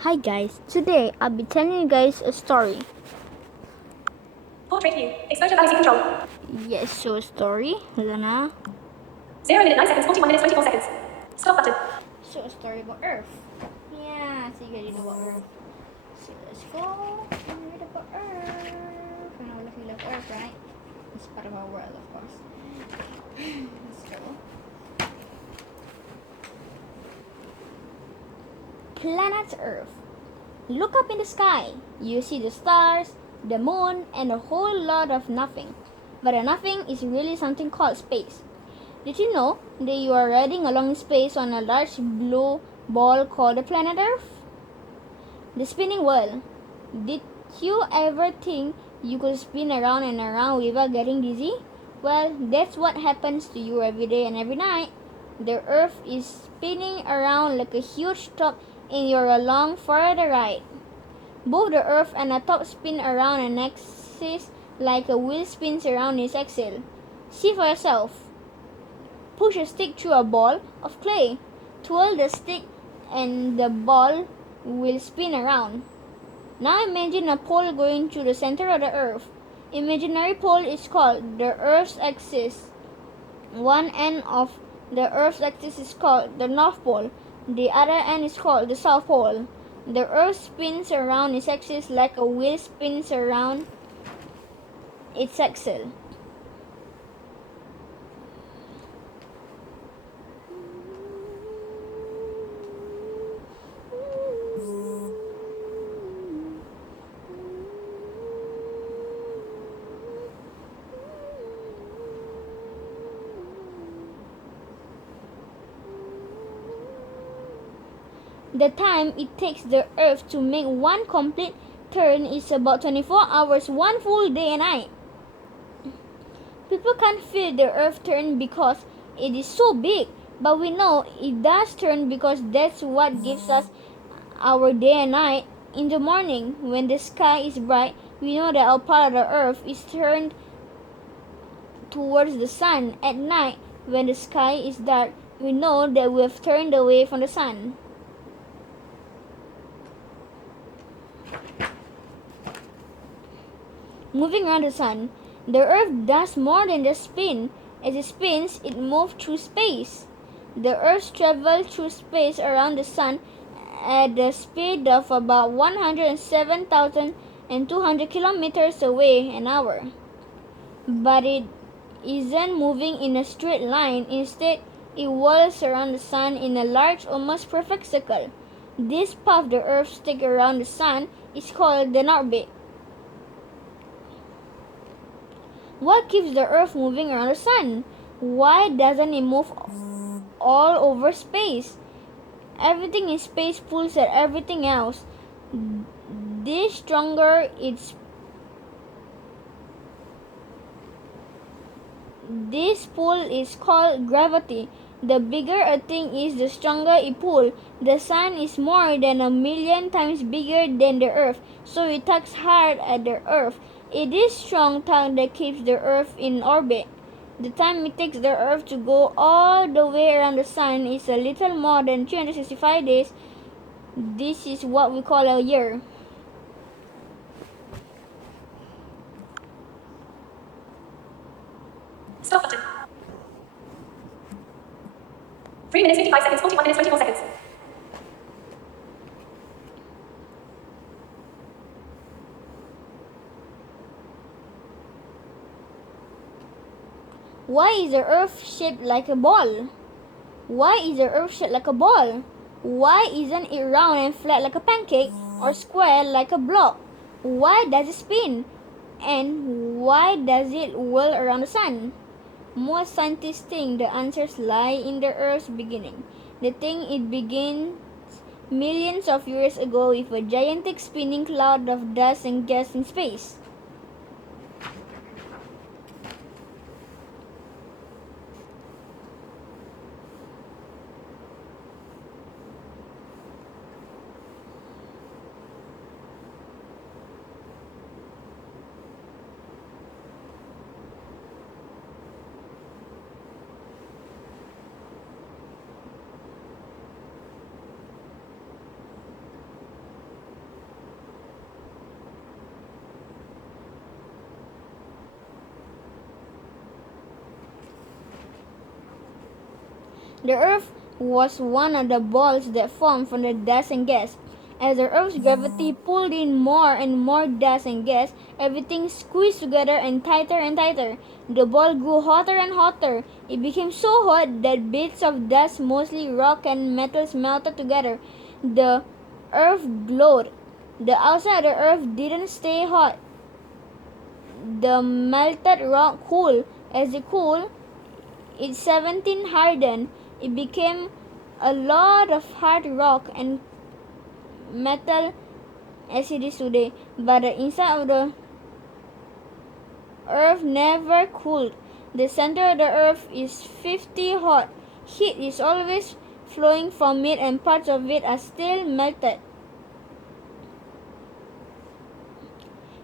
Hi guys, today I'll be telling you guys a story. Portrait view. Exposure velocity control. Yes, so story. Lana. 0 minute 9 seconds, 41 minutes, 24 seconds. Stop button. So a story about Earth. Yeah, so you guys know about Earth. So let's go and read about Earth. And all of you love Earth, right? It's part of our world, of course. Let's go. Planet Earth. Look up in the sky. You see the stars, the moon, and a whole lot of nothing. But the nothing is really something called space. Did you know that you are riding along in space on a large blue ball called the planet Earth? The spinning world. Did you ever think you could spin around and around without getting dizzy? Well, that's what happens to you every day and every night. The Earth is spinning around like a huge top and you're along for the ride. Both the Earth and the top spin around an axis like a wheel spins around its axle. See for yourself. Push a stick through a ball of clay. Twirl the stick and the ball will spin around. Now imagine a pole going through the center of the Earth. Imaginary pole is called the Earth's axis. One end of the Earth's axis is called the North Pole. The other end is called the South Pole. The Earth spins around its axis like a wheel spins around its axle. The time it takes the Earth to make one complete turn is about 24 hours, one full day and night. People can't feel the Earth turn because it is so big, but we know it does turn because that's what gives us our day and night. In the morning, when the sky is bright, we know that our part of the Earth is turned towards the sun. At night, when the sky is dark, we know that we have turned away from the sun. Moving around the sun, the Earth does more than just spin. As it spins, it moves through space. The Earth travels through space around the sun at the speed of about 107,200 kilometers away an hour. But it isn't moving in a straight line. Instead, it whirls around the sun in a large, almost perfect circle. This path the Earth takes around the sun is called an orbit. What keeps the Earth moving around the sun? Why doesn't it move all over space? Everything in space pulls at everything else. The stronger this pull is called gravity. The bigger a thing is, the stronger it pulls. The sun is more than 1,000,000 times bigger than the Earth, so it tugs hard at the Earth. It is strong tug that keeps the Earth in orbit. The time it takes the Earth to go all the way around the sun is a little more than 365 days. This is what we call a year. Stop button. 3 minutes 55 seconds, 41 minutes, 24 seconds. Why is the Earth shaped like a ball? Why is the Earth shaped like a ball? Why isn't it round and flat like a pancake or square like a block? Why does it spin? And why does it whirl around the sun? Most scientists think the answers lie in the Earth's beginning. They think it began millions of years ago with a gigantic spinning cloud of dust and gas in space. The Earth was one of the balls that formed from the dust and gas. As the Earth's gravity pulled in more and more dust and gas, everything squeezed together and tighter. The ball grew hotter and hotter. It became so hot that bits of dust, mostly rock and metals, melted together. The Earth glowed. The outside of the Earth didn't stay hot. The melted rock cooled. As it cooled, its 17 hardened. It became a lot of hard rock and metal as it is today. But the inside of the Earth never cooled. The center of the Earth is 50 hot. Heat is always flowing from it and parts of it are still melted.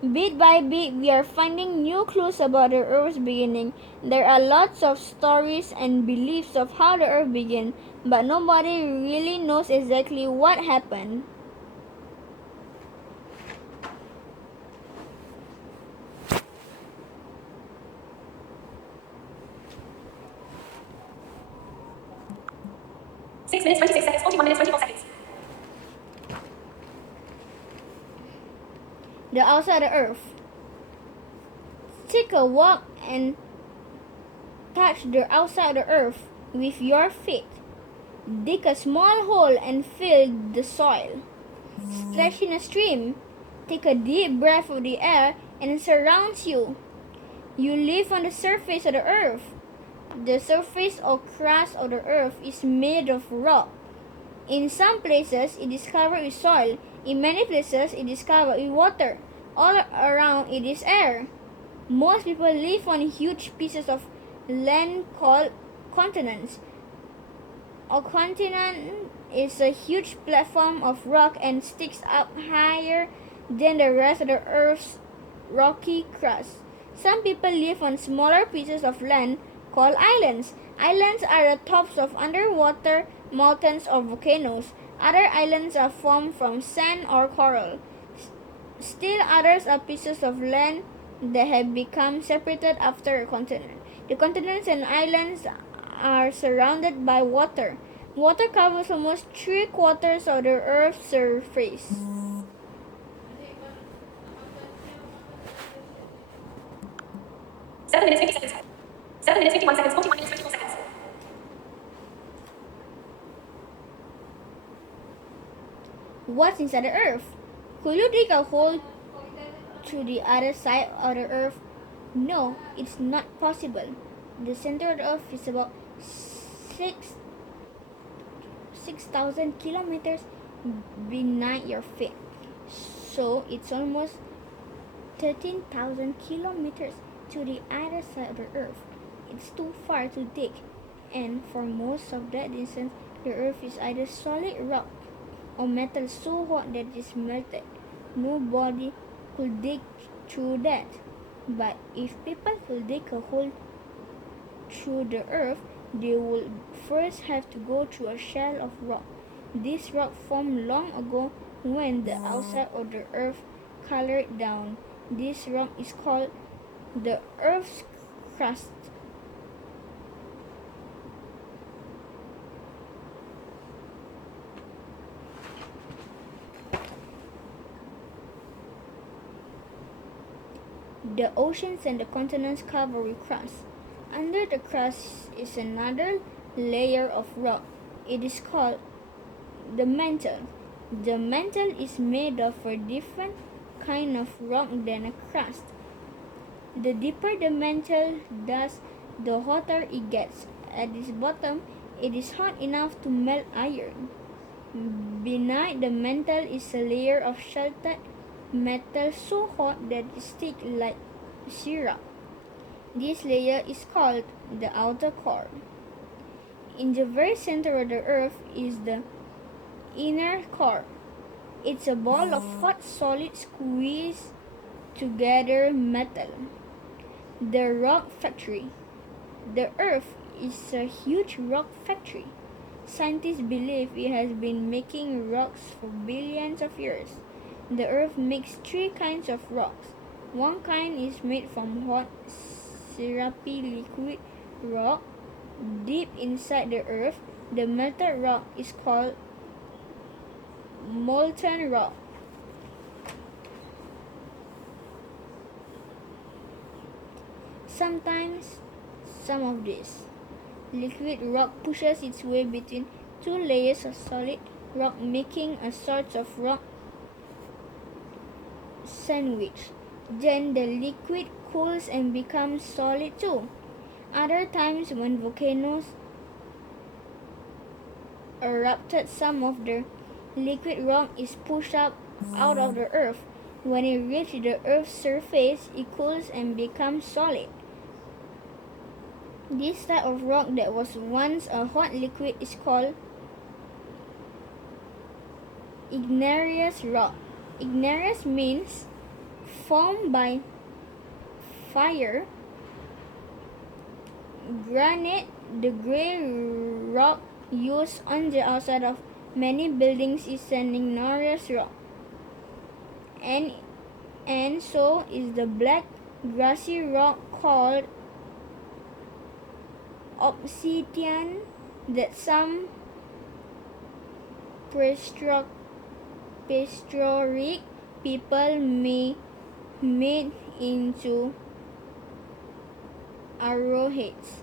Bit by bit, we are finding new clues about the Earth's beginning. There are lots of stories and beliefs of how the Earth began, but nobody really knows exactly what happened. Six minutes, 26 seconds, 41 minutes, 24 seconds. The outside of the Earth. Take a walk and touch the outside of the Earth with your feet. Dig a small hole and fill the soil. Splash in a stream. Take a deep breath of the air and it surrounds you. You live on the surface of the Earth. The surface or crust of the Earth is made of rock. In some places, it is covered with soil. In many places, it is covered with water. All around, it is air. Most people live on huge pieces of land called continents. A continent is a huge platform of rock and sticks up higher than the rest of the Earth's rocky crust. Some people live on smaller pieces of land called islands. Islands are the tops of underwater mountains or volcanoes. Other islands are formed from sand or coral. Still others are pieces of land that have become separated after a continent. The continents and islands are surrounded by water. Water covers almost 3/4 of the Earth's surface. Seven minutes, 50 seconds. 7 minutes, 51 seconds, 41 minutes, 24 seconds. What's inside the Earth? Could you dig a hole to the other side of the Earth? No, it's not possible. The center of the Earth is about 6,000 kilometers beneath your feet. So it's almost 13,000 kilometers to the other side of the Earth. It's too far to dig, and for most of that distance, the Earth is either solid rock or metal so hot that it is melted. Nobody could dig through that. But if people could dig a hole through the Earth, they would first have to go through a shell of rock. This rock formed long ago when the outside of the Earth colored down. This rock is called the Earth's crust. The oceans and the continents cover with crust. Under the crust is another layer of rock. It is called the mantle. The mantle is made of a different kind of rock than a crust. The deeper the mantle does, the hotter it gets. At its bottom, it is hot enough to melt iron. Beneath the mantle is a layer of sheltered metal so hot that it sticks like syrup. This layer is called the outer core. In the very center of the Earth is the inner core. It's a ball of hot, solid, squeezed together metal. The rock factory. The Earth is a huge rock factory. Scientists believe it has been making rocks for billions of years. The Earth makes 3 kinds of rocks. One kind is made from hot, syrupy liquid rock. deep inside the earth. The melted rock is called molten rock. Sometimes some of this liquid rock pushes its way between two layers of solid rock, making a sort of rock sandwich. Then the liquid cools and becomes solid too. Other times, when volcanoes erupted, some of the liquid rock is pushed up out of the earth. When it reaches the earth's surface, it cools and becomes solid. This type of rock that was once a hot liquid is called igneous rock. Igneous means formed by fire. Granite, the gray rock used on the outside of many buildings, is an igneous rock. And so is the black grassy rock called obsidian that some prehistoric people made into arrowheads.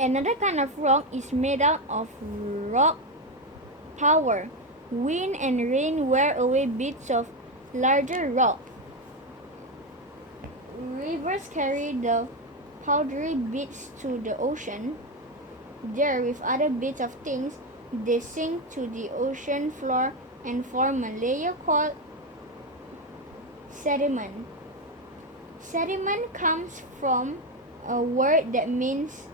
Another kind of rock is made out of rock power. Wind and rain wear away bits of larger rock. Rivers carry the powdery bits to the ocean. There, with other bits of things, they sink to the ocean floor and form a layer called sediment. Sediment comes from a word that means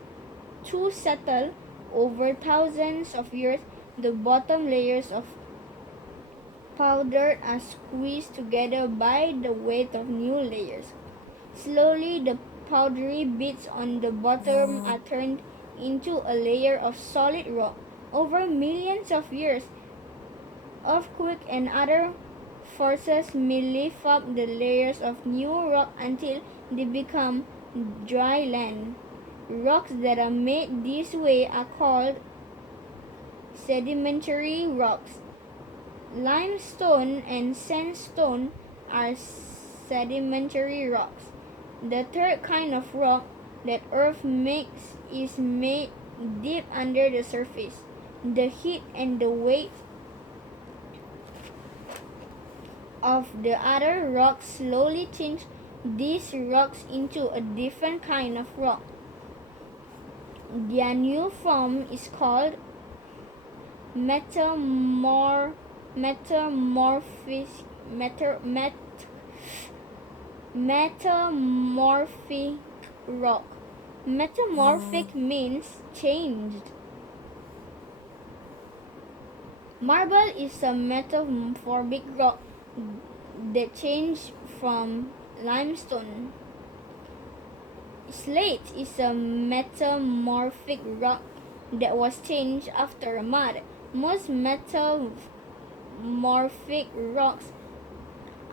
to settle. Over thousands of years, the bottom layers of powder are squeezed together by the weight of new layers. Slowly, the powdery bits on the bottom are turned into a layer of solid rock. Over millions of years, earthquakes and other forces may lift up the layers of new rock until they become dry land. Rocks that are made this way are called sedimentary rocks. Limestone and sandstone are sedimentary rocks. The third kind of rock that Earth makes is made deep under the surface. The heat and the weight of the other rocks slowly change these rocks into a different kind of rock. Their new form is called metamorphic rock. Metamorphic means changed. Marble is a metamorphic rock that changed from limestone. Slate is a metamorphic rock that was changed after mud. Most metamorphic rocks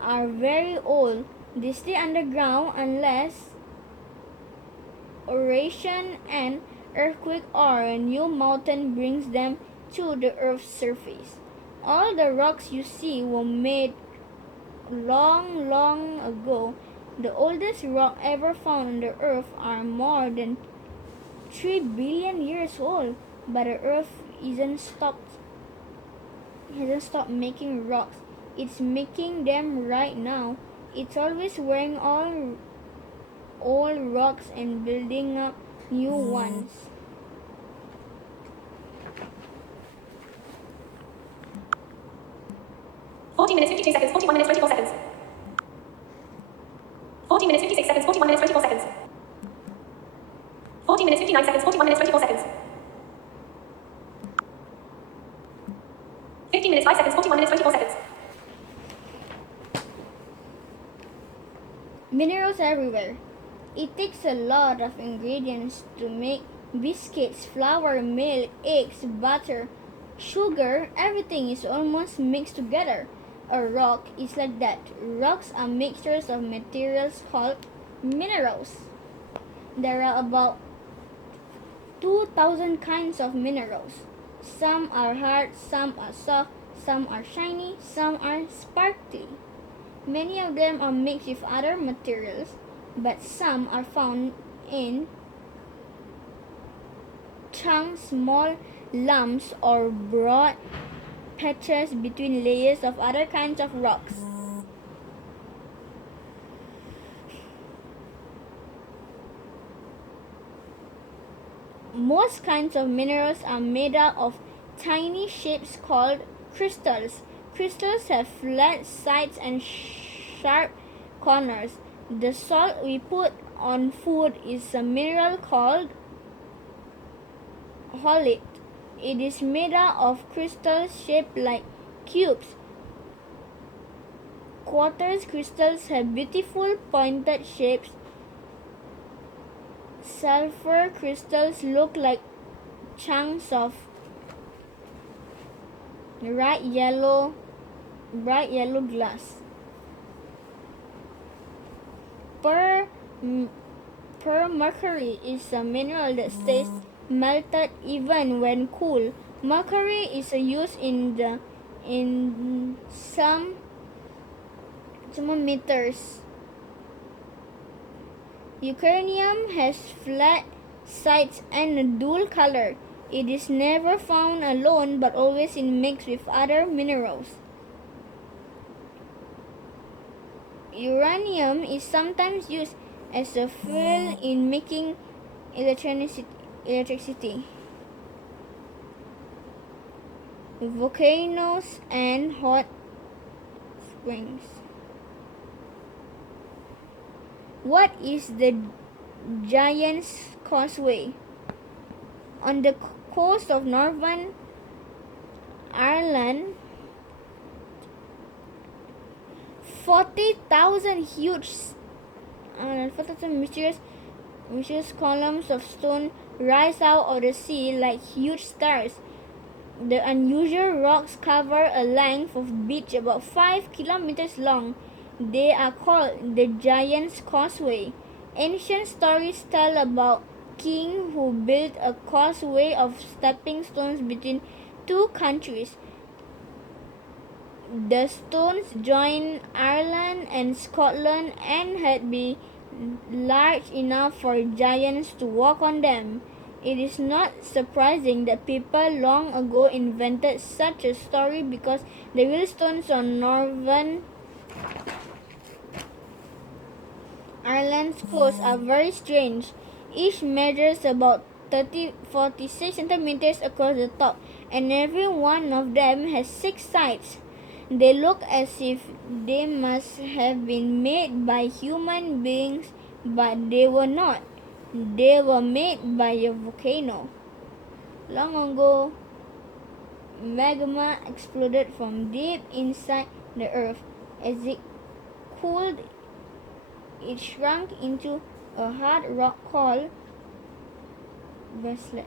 are very old. They stay underground unless erosion and earthquake or a new mountain brings them to the Earth's surface. All the rocks you see were made long ago. The oldest rock ever found on the Earth are more than 3 billion years old, but the Earth hasn't stopped making rocks. It's making them right now. It's always wearing all old rocks and building up new ones. Fourteen minutes 52 seconds. 41 minutes 24 seconds. 14 minutes 56 seconds. 41 minutes 24 seconds. 14 minutes 59 seconds. 41 minutes 24 seconds. 15 minutes 5 seconds. 41 minutes 24 seconds. Minerals everywhere. It takes a lot of ingredients to make biscuits, flour, milk, eggs, butter, sugar. Everything is almost mixed together. A rock is like that. Rocks are mixtures of materials called minerals. There are about 2,000 kinds of minerals. Some are hard, some are soft, some are shiny, some are sparkly. Many of them are mixed with other materials, but some are found in chunks, small lumps, or broad patches between layers of other kinds of rocks. Most kinds of minerals are made up of tiny shapes called crystals. Crystals have flat sides and sharp corners. The salt we put on food is a mineral called holite. It is made up of crystals shaped like cubes. Quartz crystals have beautiful pointed shapes. Sulfur crystals look like chunks of bright yellow glass. Mercury is a mineral that stays melted even when cool. Mercury is used in some thermometers. Uranium has flat sides and a dual color. It is never found alone but always in mix with other minerals. Uranium is sometimes used as a fuel in making electricity. Volcanoes and hot springs. What is the Giant's Causeway? On the coast of Northern Ireland, 40,000 mysterious columns of stone rise out of the sea like huge stars. The unusual rocks cover a length of beach about 5 kilometers long. They are called the Giant's Causeway. Ancient stories tell about king who built a causeway of stepping stones between two countries. The stones joined Ireland and Scotland and had been large enough for giants to walk on them. It is not surprising that people long ago invented such a story because the real stones on Northern Ireland's coast are very strange. Each measures about 46 centimeters across the top, and every one of them has 6 sides. They look as if they must have been made by human beings, but they were not. They were made by a volcano. Long ago, magma exploded from deep inside the earth. As it cooled, it shrunk into a hard rock called basalt.